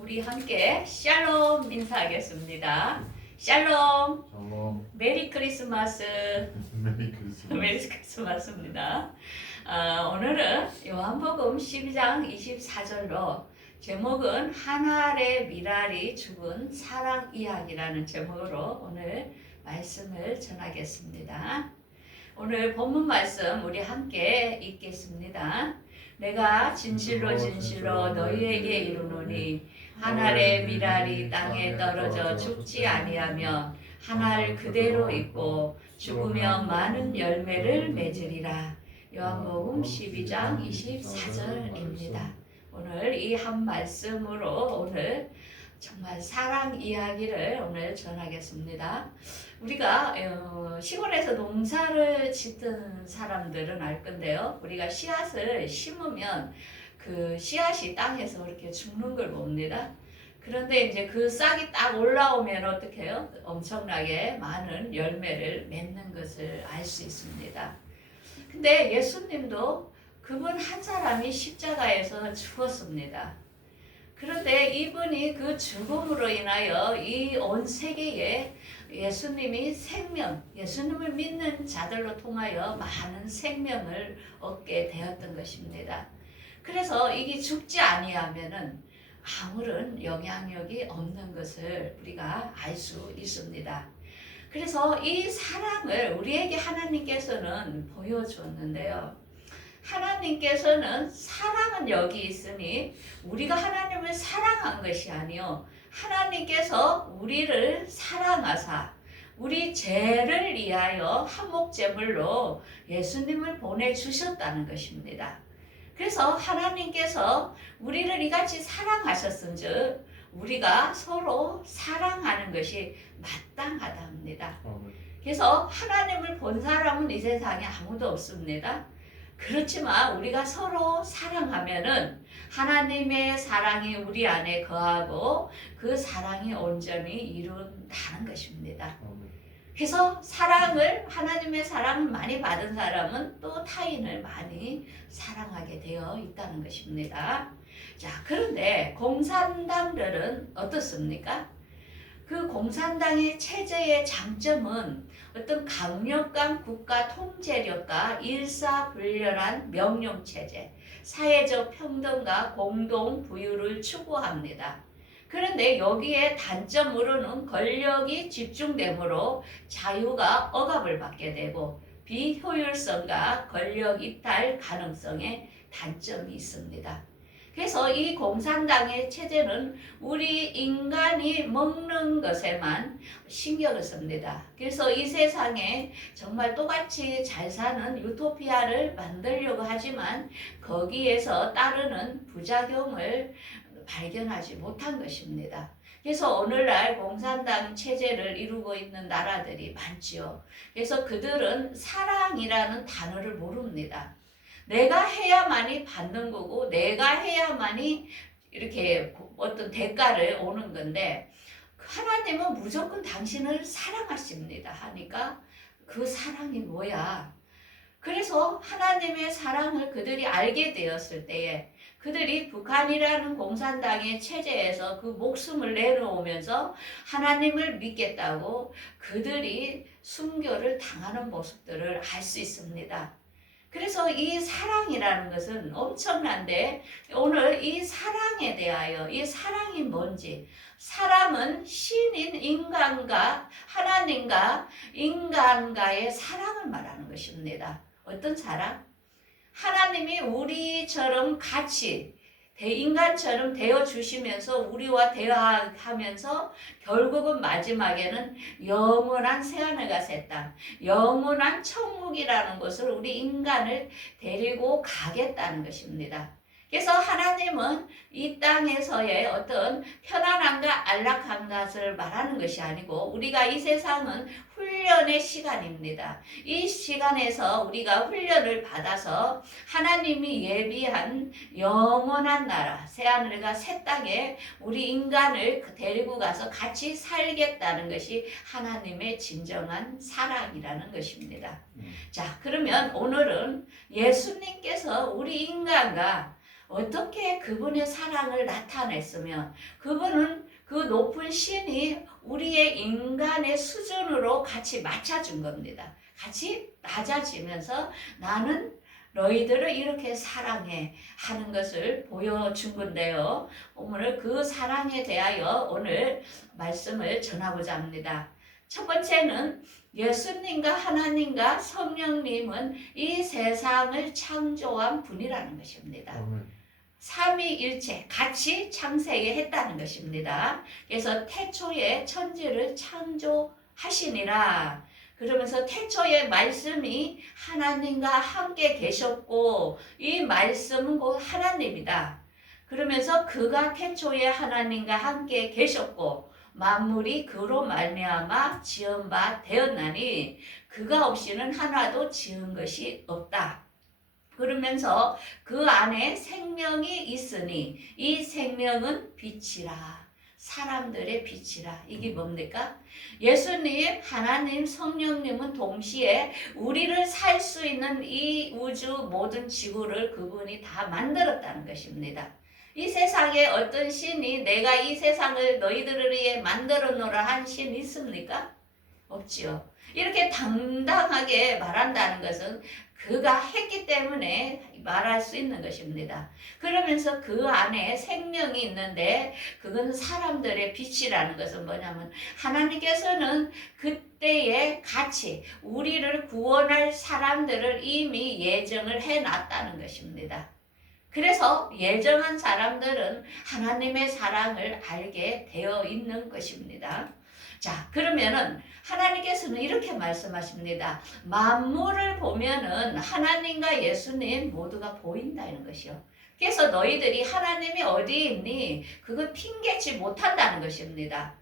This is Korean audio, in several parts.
우리 함께 샬롬 인사하겠습니다. 샬롬. 샬롬. 메리 크리스마스. 메리 크리스마스. 메리 크리스마스입니다. 오늘은 요한복음 12장 24절로 제목은 하나의 미랄이 죽은 사랑 이야기라는 제목으로 오늘 말씀을 전하겠습니다. 오늘 본문 말씀 우리 함께 읽겠습니다. 내가 진실로 진실로 너희에게 이르노니 한 알의 미랄이 땅에 떨어져 죽지 아니하며 한 알 그대로 있고 죽으면 많은 열매를 맺으리라. 요한복음 12장 24절입니다. 오늘 이 한 말씀으로 오늘 정말 사랑 이야기를 오늘 전하겠습니다. 우리가 시골에서 농사를 짓던 사람들은 알 건데요. 우리가 씨앗을 심으면 그 씨앗이 땅에서 이렇게 죽는 걸 봅니다. 그런데 이제 그 싹이 딱 올라오면 어떻게 해요? 엄청나게 많은 열매를 맺는 것을 알 수 있습니다. 근데 예수님도 그분 한 사람이 십자가에서 죽었습니다. 그런데 이분이 그 죽음으로 인하여 이 온 세계에 예수님이 생명, 예수님을 믿는 자들로 통하여 많은 생명을 얻게 되었던 것입니다. 그래서 이게 죽지 아니하면은 아무런 영향력이 없는 것을 우리가 알 수 있습니다. 그래서 이 사랑을 우리에게 하나님께서는 보여줬는데요. 하나님께서는 사랑은 여기 있으니 우리가 하나님을 사랑한 것이 아니요 하나님께서 우리를 사랑하사 우리 죄를 위하여 한목제물로 예수님을 보내주셨다는 것입니다. 그래서 하나님께서 우리를 이같이 사랑하셨은즉 우리가 서로 사랑하는 것이 마땅하다 합니다. 그래서 하나님을 본 사람은 이 세상에 아무도 없습니다. 그렇지만 우리가 서로 사랑하면은 하나님의 사랑이 우리 안에 거하고 그 사랑이 온전히 이룬다는 것입니다. 그래서 사랑을 하나님의 사랑을 많이 받은 사람은 또 타인을 많이 사랑하게 되어 있다는 것입니다. 자, 그런데 공산당들은 어떻습니까? 그 공산당의 체제의 장점은 어떤 강력한 국가 통제력과 일사불란한 명령체제, 사회적 평등과 공동 부유를 추구합니다. 그런데 여기에 단점으로는 권력이 집중되므로 자유가 억압을 받게 되고 비효율성과 권력 이탈 가능성에 단점이 있습니다. 그래서 이 공산당의 체제는 우리 인간이 먹는 것에만 신경을 씁니다. 그래서 이 세상에 정말 똑같이 잘 사는 유토피아를 만들려고 하지만 거기에서 따르는 부작용을 발견하지 못한 것입니다. 그래서 오늘날 공산당 체제를 이루고 있는 나라들이 많지요. 그래서 그들은 사랑이라는 단어를 모릅니다. 내가 해야만이 받는 거고 내가 해야만이 이렇게 어떤 대가를 오는 건데 하나님은 무조건 당신을 사랑하십니다 하니까 그 사랑이 뭐야? 그래서 하나님의 사랑을 그들이 알게 되었을 때에 그들이 북한이라는 공산당의 체제에서 그 목숨을 내놓으면서 하나님을 믿겠다고 그들이 순교를 당하는 모습들을 알 수 있습니다. 그래서 이 사랑이라는 것은 엄청난데 오늘 이 사랑에 대하여 이 사랑이 뭔지 사람은 신인 인간과 하나님과 인간과의 사랑을 말하는 것입니다. 어떤 사랑? 하나님이 우리처럼 같이 인간처럼 되어주시면서 우리와 대화하면서 결국은 마지막에는 영원한 새하늘과 새 땅, 영원한 천국이라는 것을 우리 인간을 데리고 가겠다는 것입니다. 그래서 하나님은 이 땅에서의 어떤 편안함과 안락한 것을 말하는 것이 아니고 우리가 이 세상은 훈련의 시간입니다. 이 시간에서 우리가 훈련을 받아서 하나님이 예비한 영원한 나라, 새하늘과 새 땅에 우리 인간을 데리고 가서 같이 살겠다는 것이 하나님의 진정한 사랑이라는 것입니다. 자, 그러면 오늘은 예수님께서 우리 인간과 어떻게 그분의 사랑을 나타냈으면 그분은 그 높은 신이 우리의 인간의 수준으로 같이 맞춰준 겁니다. 같이 낮아지면서 나는 너희들을 이렇게 사랑해 하는 것을 보여준 건데요. 오늘 그 사랑에 대하여 오늘 말씀을 전하고자 합니다. 첫 번째는 예수님과 하나님과 성령님은 이 세상을 창조한 분이라는 것입니다. 아멘. 삼위일체 같이 창세했다는 것입니다. 그래서 태초에 천지를 창조하시니라. 그러면서 태초의 말씀이 하나님과 함께 계셨고 이 말씀은 곧 하나님이다. 그러면서 그가 태초에 하나님과 함께 계셨고 만물이 그로 말미암아 지은 바 되었나니 그가 없이는 하나도 지은 것이 없다. 그러면서 그 안에 생명이 있으니 이 생명은 빛이라. 사람들의 빛이라. 이게 뭡니까? 예수님, 하나님, 성령님은 동시에 우리를 살 수 있는 이 우주 모든 지구를 그분이 다 만들었다는 것입니다. 이 세상에 어떤 신이 내가 이 세상을 너희들을 위해 만들어 놓으라 한 신이 있습니까? 없지요. 이렇게 당당하게 말한다는 것은 그가 했기 때문에 말할 수 있는 것입니다. 그러면서 그 안에 생명이 있는데 그건 사람들의 빛이라는 것은 뭐냐면 하나님께서는 그때에 같이 우리를 구원할 사람들을 이미 예정을 해놨다는 것입니다. 그래서 예정한 사람들은 하나님의 사랑을 알게 되어 있는 것입니다. 자, 그러면은 하나님께서는 이렇게 말씀하십니다. 만물을 보면은 하나님과 예수님 모두가 보인다는 것이요. 그래서 너희들이 하나님이 어디 있니? 그거 핑계치 못한다는 것입니다.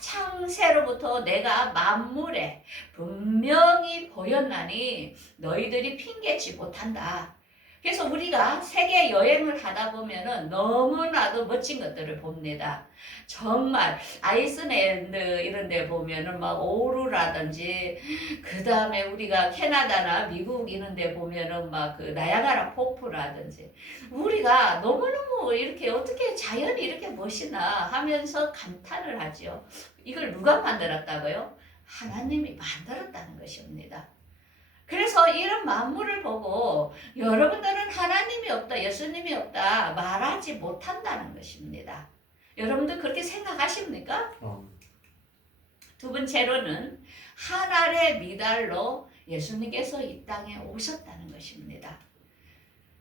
창세로부터 내가 만물에 분명히 보였나니 너희들이 핑계치 못한다. 그래서 우리가 세계 여행을 하다 보면은 너무나도 멋진 것들을 봅니다. 정말 아이슬란드 이런 데 보면은 막 오루라든지 그 다음에 우리가 캐나다나 미국 이런 데 보면은 막 그 나야가라 폭포라든지 우리가 너무너무 이렇게 어떻게 자연이 이렇게 멋이나 하면서 감탄을 하죠. 이걸 누가 만들었다고요? 하나님이 만들었다는 것입니다. 그래서 이런 만물을 보고 여러분들은 하나님이 없다, 예수님이 없다 말하지 못한다는 것입니다. 여러분들 그렇게 생각하십니까? 두 번째로는 하늘의 미달로 예수님께서 이 땅에 오셨다는 것입니다.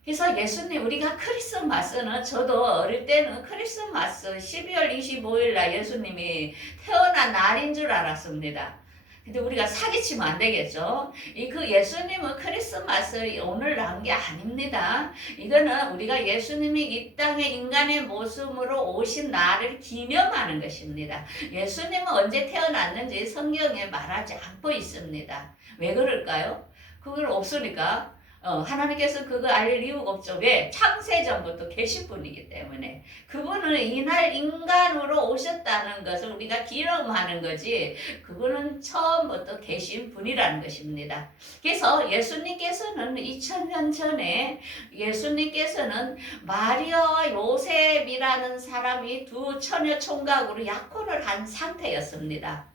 그래서 예수님 우리가 크리스마스는 저도 어릴 때는 크리스마스 12월 25일 날 예수님이 태어난 날인 줄 알았습니다. 근데 우리가 사기치면 안 되겠죠. 그 예수님은 크리스마스 오늘 난 게 아닙니다. 이거는 우리가 예수님이 이 땅에 인간의 모습으로 오신 날을 기념하는 것입니다. 예수님은 언제 태어났는지 성경에 말하지 않고 있습니다. 왜 그럴까요? 그걸 없으니까. 하나님께서 그거 알 이유가 없죠. 왜? 창세전부터 계신 분이기 때문에. 그분은 이날 인간으로 오셨다는 것을 우리가 기념하는 거지 그분은 처음부터 계신 분이라는 것입니다. 그래서 예수님께서는 2000년 전에 예수님께서는 마리아와 요셉이라는 사람이 두 처녀 총각으로 약혼을 한 상태였습니다.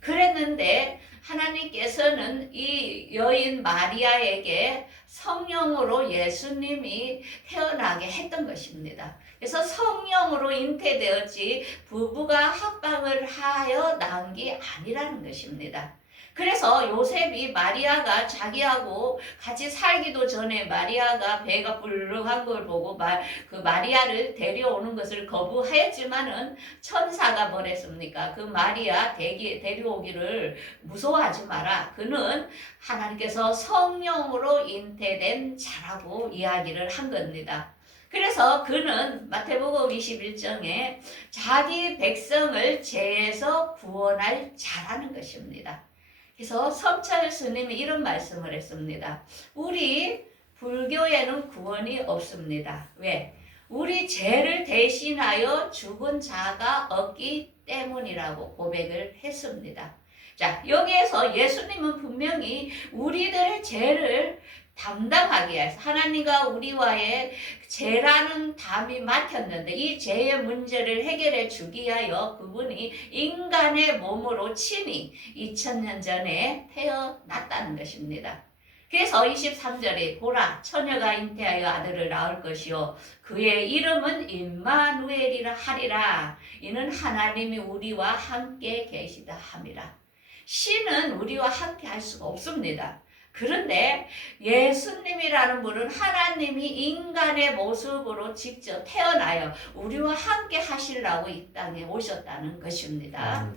그랬는데 하나님께서는 이 여인 마리아에게 성령으로 예수님이 태어나게 했던 것입니다. 그래서 성령으로 잉태되었지 부부가 합방을 하여 낳은 게 아니라는 것입니다. 그래서 요셉이 마리아가 자기하고 같이 살기도 전에 마리아가 배가 불룩한 걸 보고 그 마리아를 데려오는 것을 거부하였지만은 천사가 뭐랬습니까? 그 마리아 데려오기를 무서워하지 마라. 그는 하나님께서 성령으로 잉태된 자라고 이야기를 한 겁니다. 그래서 그는 마태복음 21장에 자기 백성을 죄에서 구원할 자라는 것입니다. 그래서 성철 스님이 이런 말씀을 했습니다. 우리 불교에는 구원이 없습니다. 왜? 우리 죄를 대신하여 죽은 자가 없기 때문이라고 고백을 했습니다. 자, 여기에서 예수님은 분명히 우리들의 죄를 당당하게 해서 하나님과 우리와의 죄라는 담이 막혔는데 이 죄의 문제를 해결해 주기 위하여 그분이 인간의 몸으로 친히 2000년 전에 태어났다는 것입니다. 그래서 23절에 보라 처녀가 잉태하여 아들을 낳을 것이요 그의 이름은 임마누엘이라 하리라. 이는 하나님이 우리와 함께 계시다 함이라. 신은 우리와 함께 할 수가 없습니다. 그런데 예수님이라는 분은 하나님이 인간의 모습으로 직접 태어나요 우리와 함께 하시려고 이 땅에 오셨다는 것입니다.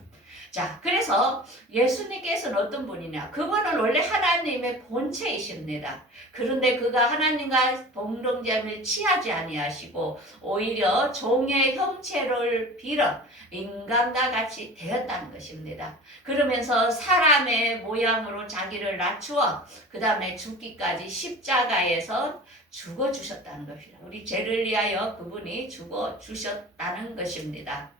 자, 그래서 예수님께서는 어떤 분이냐? 그분은 원래 하나님의 본체이십니다. 그런데 그가 하나님과 동등됨을 취하지 아니하시고 오히려 종의 형체를 빌어 인간과 같이 되었다는 것입니다. 그러면서 사람의 모양으로 자기를 낮추어 그 다음에 죽기까지 십자가에서 죽어주셨다는 것입니다. 우리 죄를 위하여 그분이 죽어주셨다는 것입니다.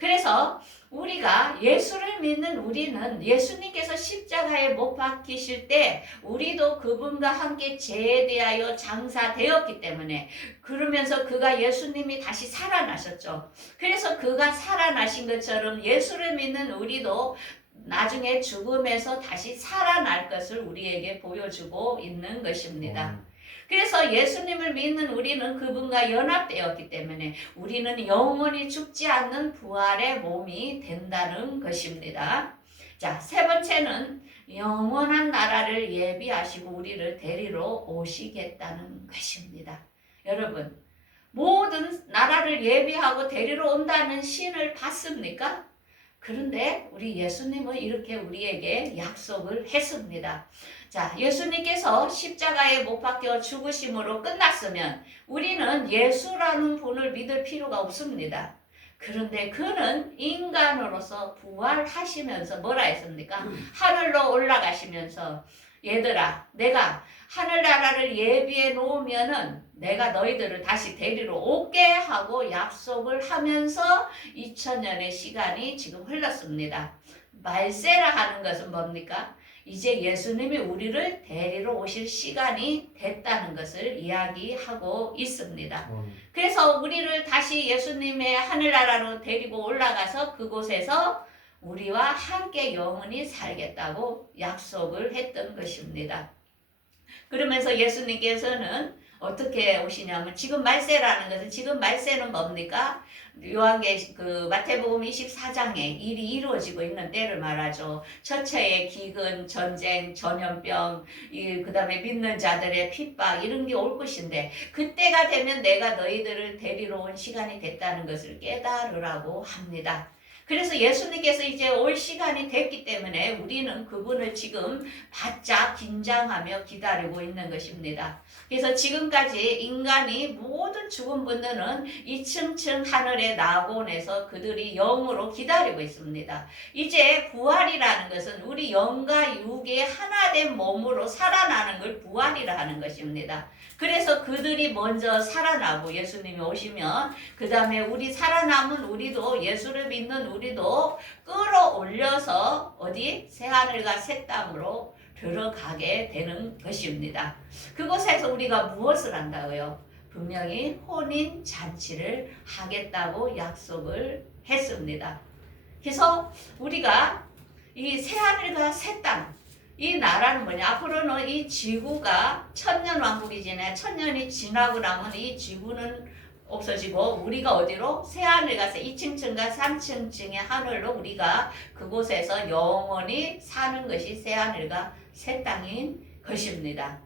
그래서 우리가 예수를 믿는 우리는 예수님께서 십자가에 못 박히실 때 우리도 그분과 함께 죄에 대하여 장사되었기 때문에 그러면서 그가 예수님이 다시 살아나셨죠. 그래서 그가 살아나신 것처럼 예수를 믿는 우리도 나중에 죽음에서 다시 살아날 것을 우리에게 보여주고 있는 것입니다. 그래서 예수님을 믿는 우리는 그분과 연합되었기 때문에 우리는 영원히 죽지 않는 부활의 몸이 된다는 것입니다. 자, 세 번째는 영원한 나라를 예비하시고 우리를 데리러 오시겠다는 것입니다. 여러분, 모든 나라를 예비하고 데리러 온다는 신을 봤습니까? 그런데 우리 예수님은 이렇게 우리에게 약속을 했습니다. 자, 예수님께서 십자가에 못 박혀 죽으심으로 끝났으면 우리는 예수라는 분을 믿을 필요가 없습니다. 그런데 그는 인간으로서 부활하시면서 뭐라 했습니까? 하늘로 올라가시면서 얘들아, 내가 하늘나라를 예비해 놓으면은 내가 너희들을 다시 데리러 올게 하고 약속을 하면서 2000년의 시간이 지금 흘렀습니다. 말세라 하는 것은 뭡니까? 이제 예수님이 우리를 데리러 오실 시간이 됐다는 것을 이야기하고 있습니다. 그래서 우리를 다시 예수님의 하늘나라로 데리고 올라가서 그곳에서 우리와 함께 영원히 살겠다고 약속을 했던 것입니다. 그러면서 예수님께서는 어떻게 오시냐면 지금 말세라는 것은 지금 말세는 뭡니까? 마태복음 24장에 일이 이루어지고 있는 때를 말하죠. 처처의 기근, 전쟁, 전염병, 그 다음에 믿는 자들의 핍박 이런 게 올 것인데 그때가 되면 내가 너희들을 데리러 온 시간이 됐다는 것을 깨달으라고 합니다. 그래서 예수님께서 이제 올 시간이 됐기 때문에 우리는 그분을 지금 바짝 긴장하며 기다리고 있는 것입니다. 그래서 지금까지 인간이 모든 죽은 분들은 이층층 하늘의 낙원에서 그들이 영으로 기다리고 있습니다. 이제 부활이라는 것은 우리 영과 육의 하나된 몸으로 살아나는 걸 부활이라 하는 것입니다. 그래서 그들이 먼저 살아나고 예수님이 오시면 그 다음에 우리 살아남은 우리도 예수를 믿는 우리도 끌어올려서 어디? 새하늘과 새 땅으로 들어가게 되는 것입니다. 그곳에서 우리가 무엇을 한다고요? 분명히 혼인 잔치를 하겠다고 약속을 했습니다. 그래서 우리가 이 새하늘과 새 땅 이 나라는 뭐냐? 앞으로는 이 지구가 천년왕국이잖아요. 천년이 지나고 나면 이 지구는 없어지고 우리가 어디로? 새하늘 가서 2층층과 3층층의 하늘로 우리가 그곳에서 영원히 사는 것이 새하늘과 새 땅인 것입니다.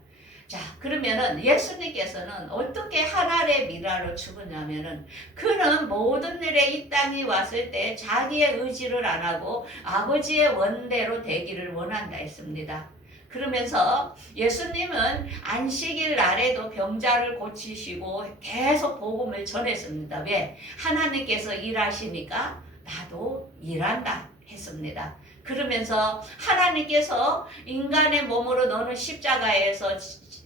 자, 그러면은 예수님께서는 어떻게 하늘의 미라로 죽었냐면은 그는 모든 일에 이 땅에 왔을 때 자기의 의지를 안 하고 아버지의 원대로 되기를 원한다 했습니다. 그러면서 예수님은 안식일 날에도 병자를 고치시고 계속 복음을 전했습니다. 왜? 하나님께서 일하시니까 나도 일한다 했습니다. 그러면서 하나님께서 인간의 몸으로 너는 십자가에서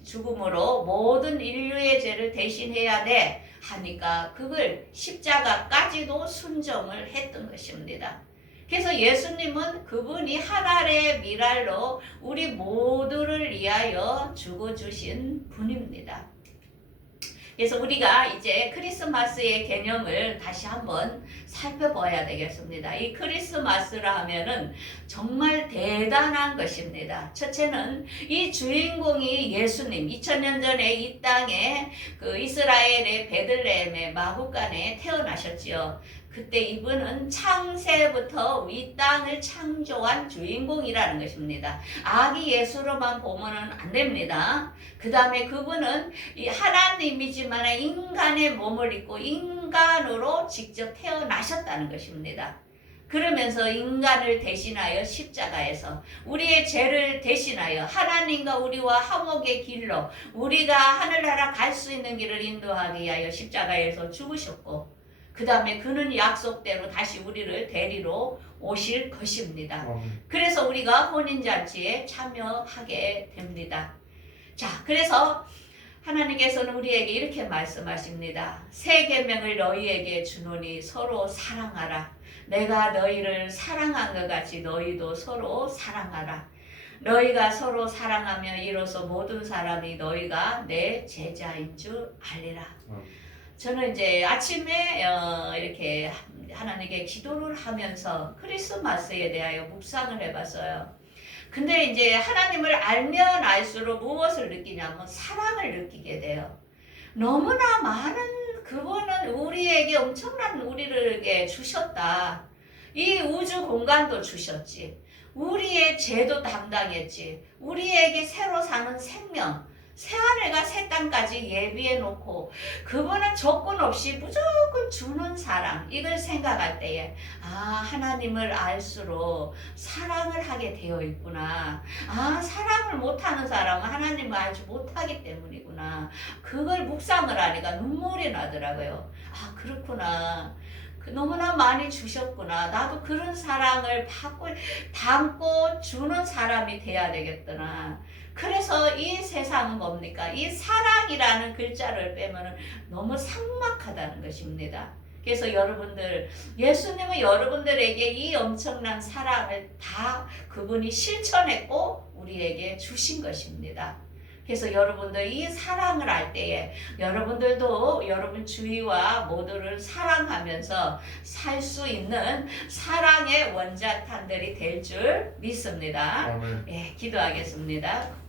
죽음으로 모든 인류의 죄를 대신해야 돼 하니까 그걸 십자가까지도 순종을 했던 것입니다. 그래서 예수님은 그분이 하늘의 미랄로 우리 모두를 위하여 죽어주신 분입니다. 그래서 우리가 이제 크리스마스의 개념을 다시 한번 살펴봐야 되겠습니다. 이 크리스마스라 하면은 정말 대단한 것입니다. 첫째는 이 주인공이 예수님, 2000년 전에 이 땅에 그 이스라엘의 베들레헴의 마구간에 태어나셨지요. 그때 이분은 창세부터 이 땅을 창조한 주인공이라는 것입니다. 아기 예수로만 보면은 안 됩니다. 그 다음에 그분은 이 하나님이지만 인간의 몸을 입고 인간으로 직접 태어나셨다는 것입니다. 그러면서 인간을 대신하여 십자가에서 우리의 죄를 대신하여 하나님과 우리와 화목의 길로 우리가 하늘나라 갈 수 있는 길을 인도하기 위하여 십자가에서 죽으셨고 그 다음에 그는 약속대로 다시 우리를 데리러 오실 것입니다. 그래서 우리가 혼인잔치에 참여하게 됩니다. 자, 그래서 하나님께서는 우리에게 이렇게 말씀하십니다. 새 계명을 너희에게 주노니 서로 사랑하라. 내가 너희를 사랑한 것 같이 너희도 서로 사랑하라. 너희가 서로 사랑하며 이로써 모든 사람이 너희가 내 제자인 줄 알리라. 저는 이제 아침에 이렇게 하나님께 기도를 하면서 크리스마스에 대하여 묵상을 해봤어요. 근데 이제 하나님을 알면 알수록 무엇을 느끼냐면 사랑을 느끼게 돼요. 너무나 많은 그분은 우리에게 엄청난 우리를 주셨다. 이 우주 공간도 주셨지. 우리의 죄도 담당했지. 우리에게 새로 사는 생명. 새하늘과 새 땅까지 예비해 놓고 그분은 조건 없이 무조건 주는 사랑 이걸 생각할 때에 아 하나님을 알수록 사랑을 하게 되어 있구나. 아 사랑을 못하는 사람은 하나님을 알지 못하기 때문이구나. 그걸 묵상을 하니까 눈물이 나더라고요. 아 그렇구나. 너무나 많이 주셨구나. 나도 그런 사랑을 받고 담고 주는 사람이 돼야 되겠구나. 그래서 이 세상은 뭡니까? 이 사랑이라는 글자를 빼면 너무 삭막하다는 것입니다. 그래서 여러분들, 예수님은 여러분들에게 이 엄청난 사랑을 다 그분이 실천했고 우리에게 주신 것입니다. 그래서 여러분들 이 사랑을 할 때에 여러분들도 여러분 주위와 모두를 사랑하면서 살 수 있는 사랑의 원자탄들이 될 줄 믿습니다. 아멘. 예, 기도하겠습니다.